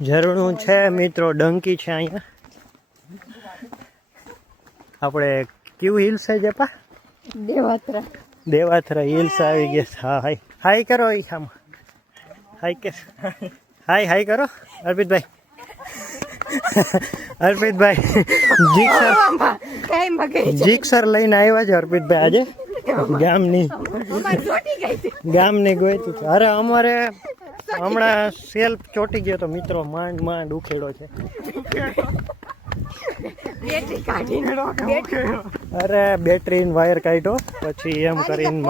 ઝરણું છે મિત્રો, ડંકી છે અહીંયા. આપણે કેવું હિલ્સ છે જપા? દેવાથરા હિલ્સ આવી ગયા. હા હાય હાય કરો આમાં. હાય કે હાય કરો અર્પિતભાઈ. અર્પિતભાઈ જીક્સર લઈને આવ્યા છે અર્પિતભાઈ આજે ગામની ગોઈતું છે. અરે અમારે હમણાં સેલ્ફ ચોટી ગયો તો મિત્રો, માંડ ઉખેડો છે. અરે બેટરી વાયર કાઢ્યો પછી એમ કરીને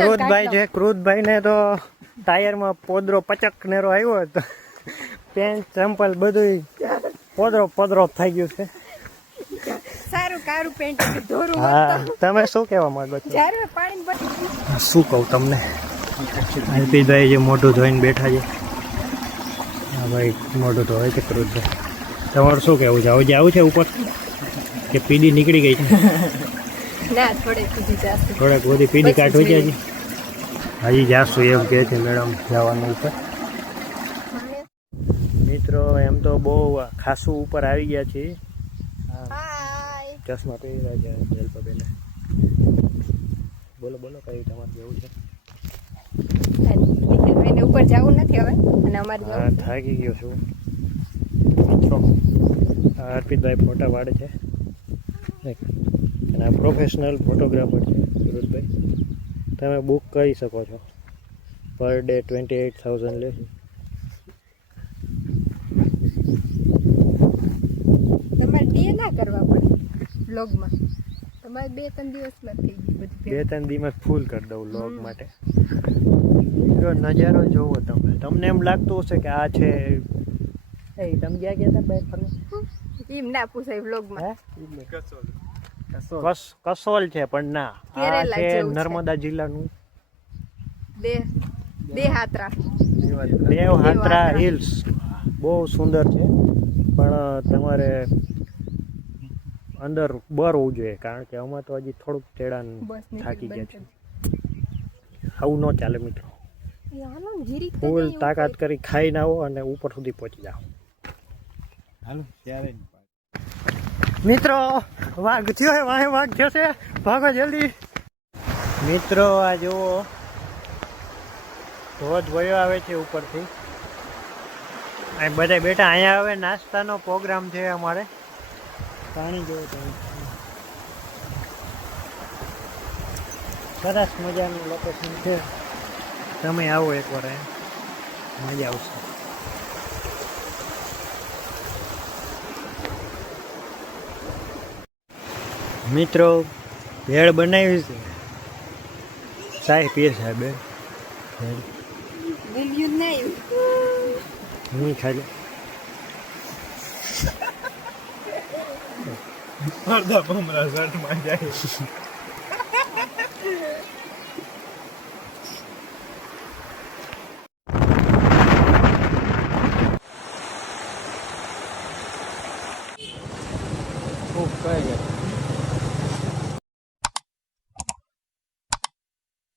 ક્રુદભાઈ છે. ક્રુદભાઈ ને તો ટાયરમાં પોદરો પચકનેરો આવ્યો હતો. પેન્ટ ચંપલ બધું પોદરો થઈ ગયું છે. હા, તમે શું કહેવા માંગો છો? શું કહું તમને? અલ્પિતભાઈ જે મોઢું ધોઈને બેઠા છે. હા ભાઈ, મોઢું ધોવાય છે ક્રુદભાઈ. તમારું શું કહેવું છે? હવે જવું છે ઉપર કે પીડી નીકળી ગઈ છે? થોડાક બધી પીડી કાઢવી છે હજી જાશું એમ કહે છે મેડમ જવાનું ઉપર. મિત્રો એમ તો બહુ ખાસું ઉપર આવી ગયા છીએ. ચશ્મા પહેરી રહ્યા છે જલપાબેને. બોલો કઈ તમારે જેવું છે? ઉપર જવું નથી હવે અને અમારે હા થાકી ગયો છું મિત્રો. અર્પિતભાઈ ફોટા પાડે છે અને આ પ્રોફેશનલ ફોટોગ્રાફર છે સુરતભાઈ. તમે બુક કરી શકો છો. પર ડે 28,000 લે છે. તમારે ડે ના કરવા પડે વ્લોગમાં. તમારે 2-3 દિવસમાં થઈ ગયું. 2-3 દિવસ ફૂલ કરી દઉં વ્લોગ માટે. નજારો જોવો તમે. તમને એમ લાગતું હશે કે આ છે એ તમે ક્યાં ગયા હતા બાઈક ફરવા? એમ ના પૂછાય વ્લોગમાં. કસોલ છે પણ ના, આ છે નર્મદા જિલ્લાનું દેવહાત્રા હિલ્સ. બહુ સુંદર છે પણ તમારે અંદર બરવું જોઈએ કારણ કે અમારે તો હજી થોડુંક ચેડાન થાકી ગયા છે. આવું ન ચાલે મિત્રો. ફૂલ તાકાત કરી ખાઈને આવો અને ઉપર સુધી પહોંચી જાઓ. મિત્રો વાઘ થયો છે, વાહે વાઘ થયો છે, ભાગો જલ્દી. મિત્રો આ જુઓ ધોધ વયો આવે છે ઉપરથી. અહીં બધા બેઠા. અહીંયા હવે નાસ્તાનો પ્રોગ્રામ છે અમારે. પાણી જોવો તો સરસ મજાનું લોકેશન છે. તમે આવો એકવાર, મજા આવશે. મિત્રો ભેળ બનાવી છે સાહેબ પીએ સાહેબે. હું ખાલી અડધા ભમરા શર્ટમાં જાય.